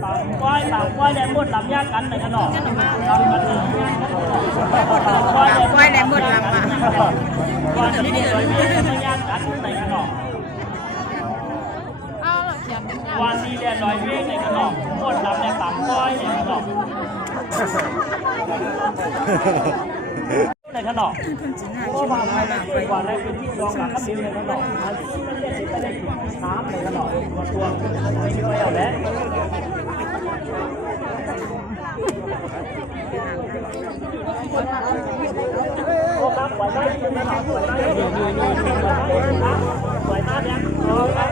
ควายได้หมดลำยากันในขนมลำกันควายได้หมดลำอ่ะควายจะได้ลอยเวียนลำยากันในขนมควายที่ได้ลอยเวียนในขนมหมดลำในปั๊มควายในขนมในขนมก็วางไว้ในวันแรกเป็นที่รองหลังก็มีในขนมไม่ได้น้ำในขนมตัวไม่ช่วยเอาแล้วโอ้ครับไหวไหมไหวไหมไหวมากเนี่ยโอ้ครับ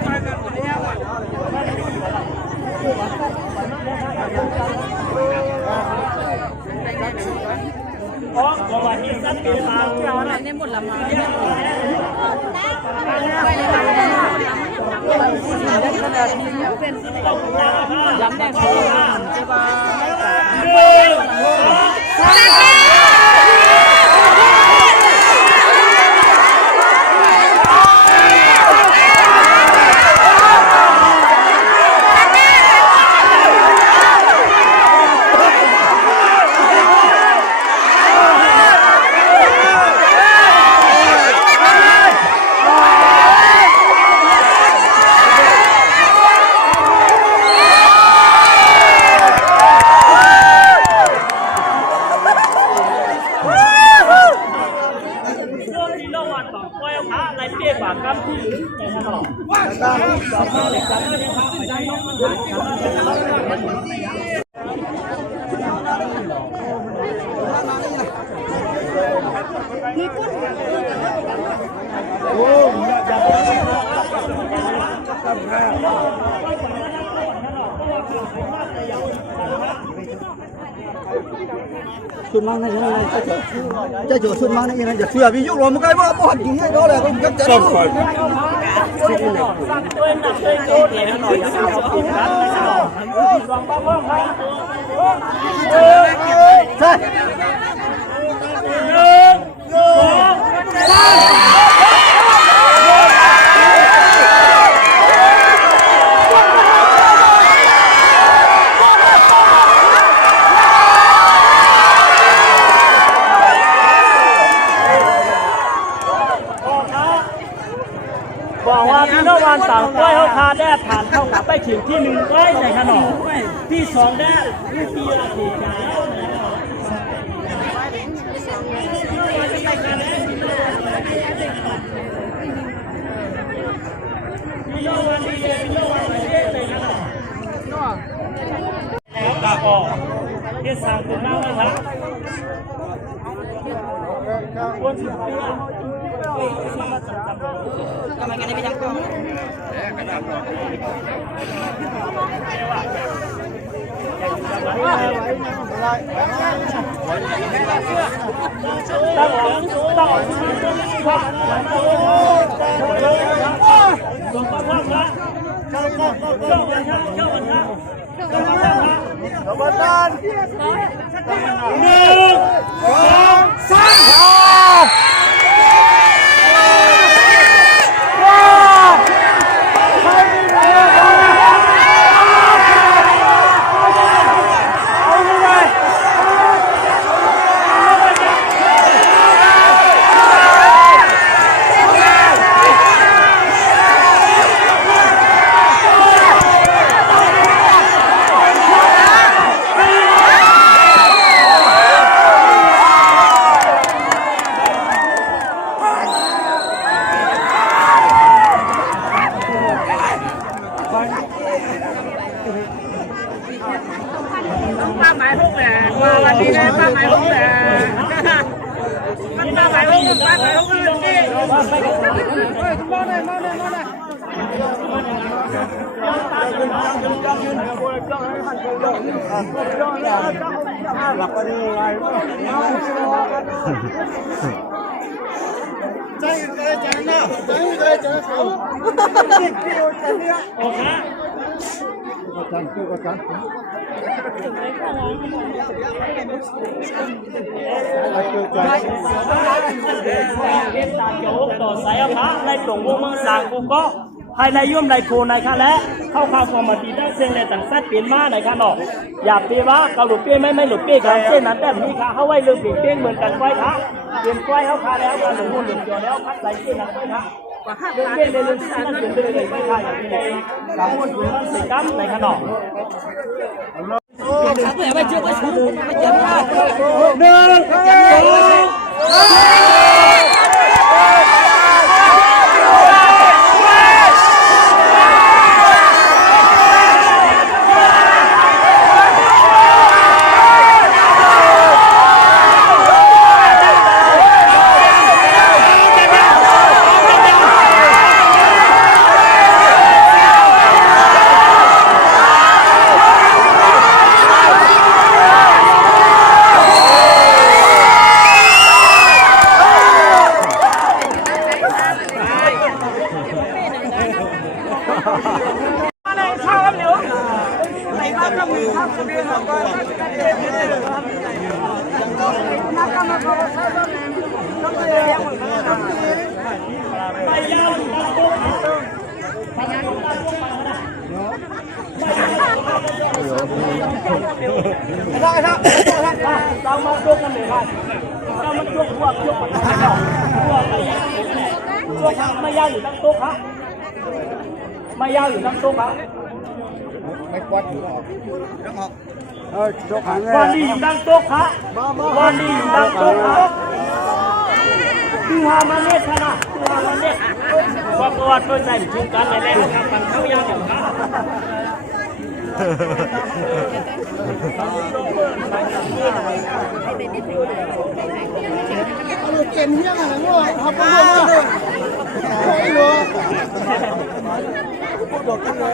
โอ้ก็ว่าที่สัตว์ปีมาเราเนี่ยหมดละมาย้ำแดงเขาจะมาxuân mang này chơi chỗ xuân mang này giờ xưa ví dụ rồi một cái bữa bỏ gì hết đó là không chắc chắn đâuบอกว่าพี่น้องวันต่างกล้วยเขาคาได้ผ่านเข้ากับไปถึงที่หนึ่งกล้วยในขนมที่สองได้ที่ปีละสี่แล้วพี่น้องวันดีพี่น้องวันดีในขนมแล้วตาออกที่สามถึงแล้วนะครับคนสิบปีทำไมกันไม่จับก็ป้าหมายลูกแหละมาวันนี้เลยป้าหมายลูกแหละป้าหมายลูกป้าหมายลูกนี่เฮ้ยมองเลยหลับไปเลยใจนะใจเขาโอเคกันคือกันเวียนตาโจต่อสายพระในตรงวงเมืองสางกูก็ ภายในย่อมในโคในค่ะและเข้าข่าวความมาตีตั้งเส้นเลยต่างสัตว์เปลี่ยนมาในค่ะเนาะอย่าเปย์ว่าเกาหลุดเปย์ไม่หลุดเปย์กันเส้นนั้นแบบนี้ค่ะเขาไว้เรื่องเปลี่ยนเปย์เหมือนกันไว้ค่ะเปลี่ยนไว้เขาค่ะแล้วการหนึ่งคนหนึ่งเดียวแล้วพัดไหลเส้นนั้นไว้ค่ะเรื่องเปย์ในเรื่องที่นั่นเป็นเรื่องเลยไม่ค่ะอย่างที่ไหนสามคนอยู่นั่นเสกัมในค่ะเนาะไม่เจอไม่ชูไม่เจอหนึ่งเรามาดูกันเลยครับเรามาดูพวกยกปัญหาเราพวกไม่ยาวอยู่ตั้งโต๊ะครับไม่ยาวอยู่ตั้งโต๊ะครับไม่กวาดอยู่ออกวันนี้อยู่ตั้งโต๊ะครับวันนี้อยู่ตั้งโต๊ะครับดูฮามันเนตนะดูฮามันเนตความกวาดเพื่อใจชุมกันในแรงทำปันเขายาวอย่างครับเกมเฮี้ยงอะไรวะเขาพูดว่าเลยใช่หรอพูดบอกกันเลย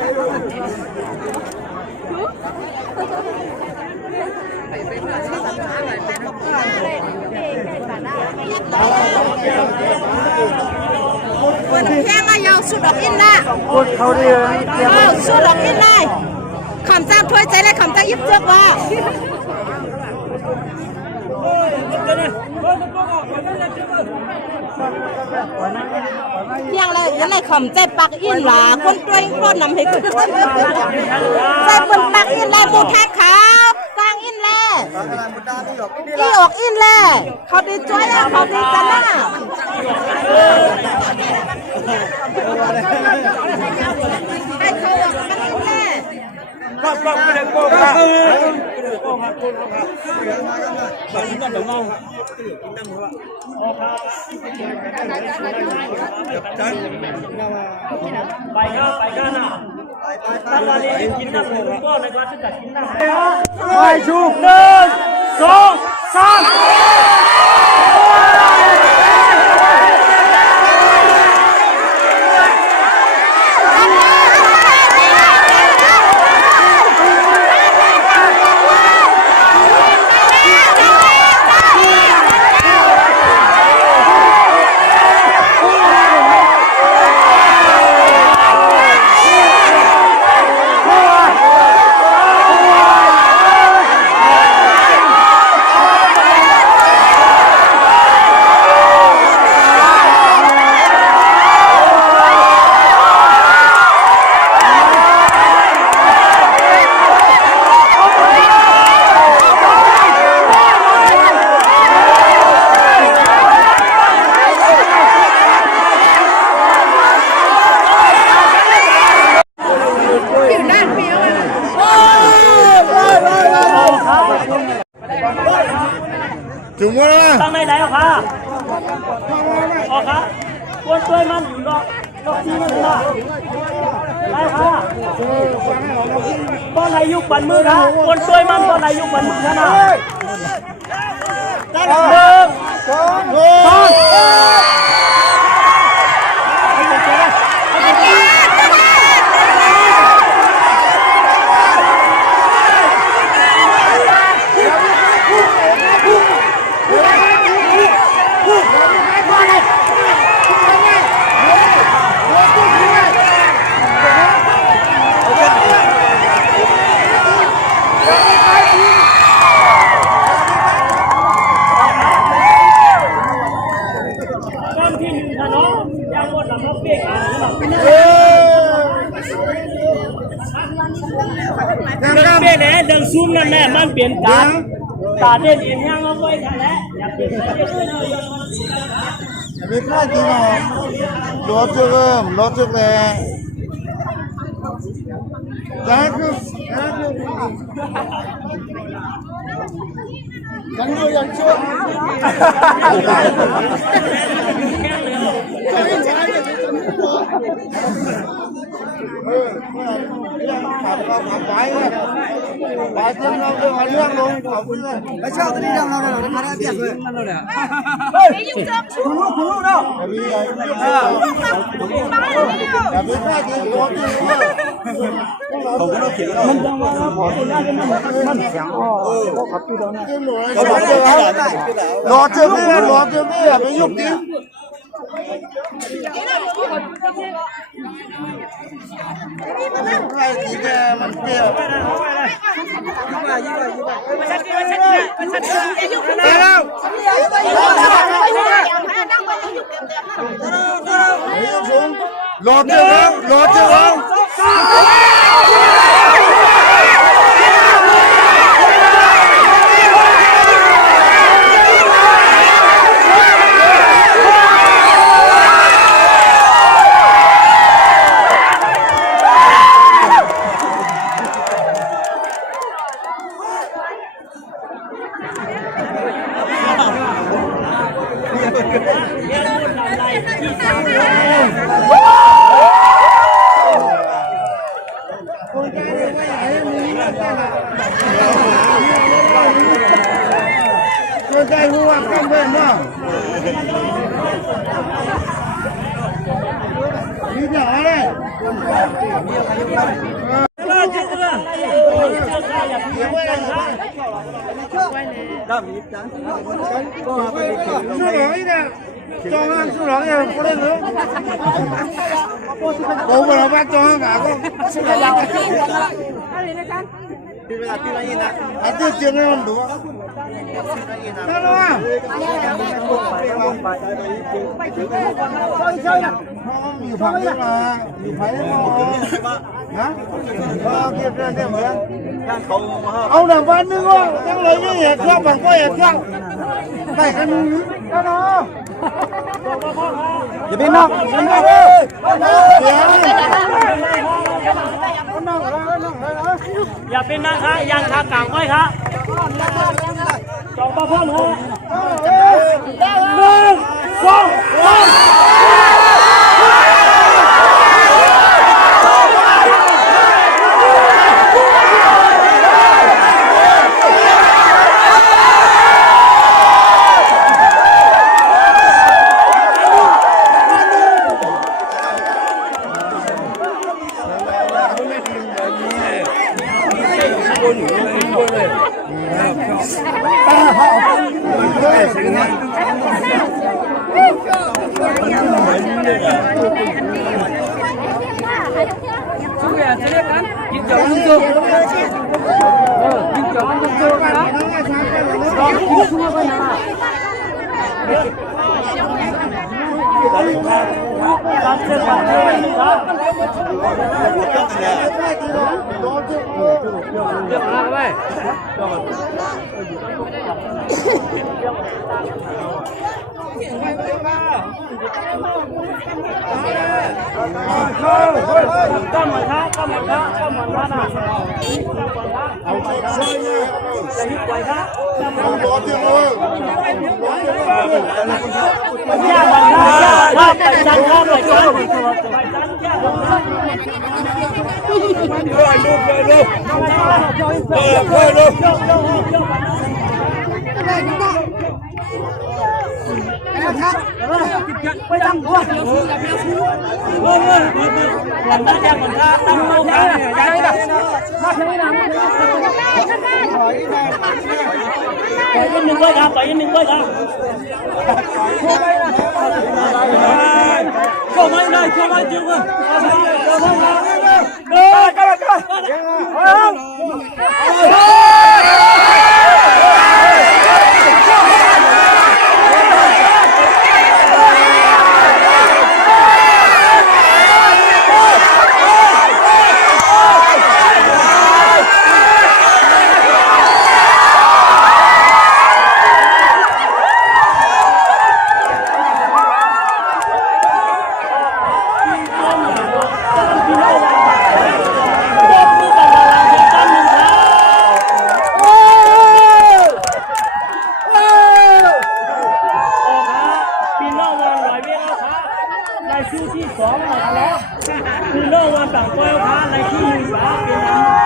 คนเพียงก็ยาวสุดดอกอินละคนเขาเรียนสุดดอกอินเลยคำจ้างถ้วยใจและคำจ้างยิบเจือกว่ายังเลยยังไงคำใจปักอินหล่ะคนตัวอินคนนำให้คนใจบนปักอินแลมูแทนขาวกลางอินแลที่ออกอินแลเขาดีจ้อยเขาดีกันนะให้เขาออกกันอินแลก็ไม่ได้โกงครับโกงครับแบบนี้ก็เดี๋ยวมองไปกันนะถ้าเราเรียนกินน้ำหมูก็ในการที่จะกินน้ำไปชู1 2 3ถึงว่าตั้งในไหนค่ะออกครับวนตัวมันอยู่นอกที่มันนะได้ค่ะตอนไหนยุบบันมือนะวนตัวมันตอนไหนยุบบันมือนะ1 2 3ก่อนที่ เดินซุ้มนั่นแหละมันเปลี่ยนการตาเด่นเอียงย่างเอาไว้ค่ะและอย่าเปลี่ยนไม่พลาดจริงหรอรถจะเริ่มรถจะแรงจ้าคือยังดูยังชั่วขับไปไปเรื่องเราเรื่องลงขอบคุณเลยไปเช่าตัวนี้เรื่องเราเนี่ยมาได้เปรียบเลยนั่นเลยเฮ้ยคุณรู้เนาะอย่าไปฆ่าจริงโดนจริงผมก็ต้องเขียนแล้วมันจังว่าผมคนน่าจะมันเสียงเขาขับตัวนั้นรอเจอไม่อย่าไปยุ่งจริงอะไรที่แกมันเกี่ยวรอเจอใจหัวกันเป็นเนาะนี่จะอะไรจองอันสุดหรอเนี่ยคนเล่นหรือโอ้โหเราบ้านจองอ่ะก็สุดหรอAti cina dua. Kalau ah. Nhiều phải mà, nhiều phải mà. Hả? Kia kia kia mà. Ông làm bán nữa không? Đang lấy cái hạt không bằng cái hạt không? Phải ăn cái đó. Jadi nak,อย่าเป็นนั่งค่ะยังค่ะกลางไว้ค่ะจองประพนค่ะ1 Hãy subscribe cho kênh Ghiền Mì Gõ Để không bỏ lỡ ต่างก้อยค่ะในที่หนึ่งว่าเป็นน้ำ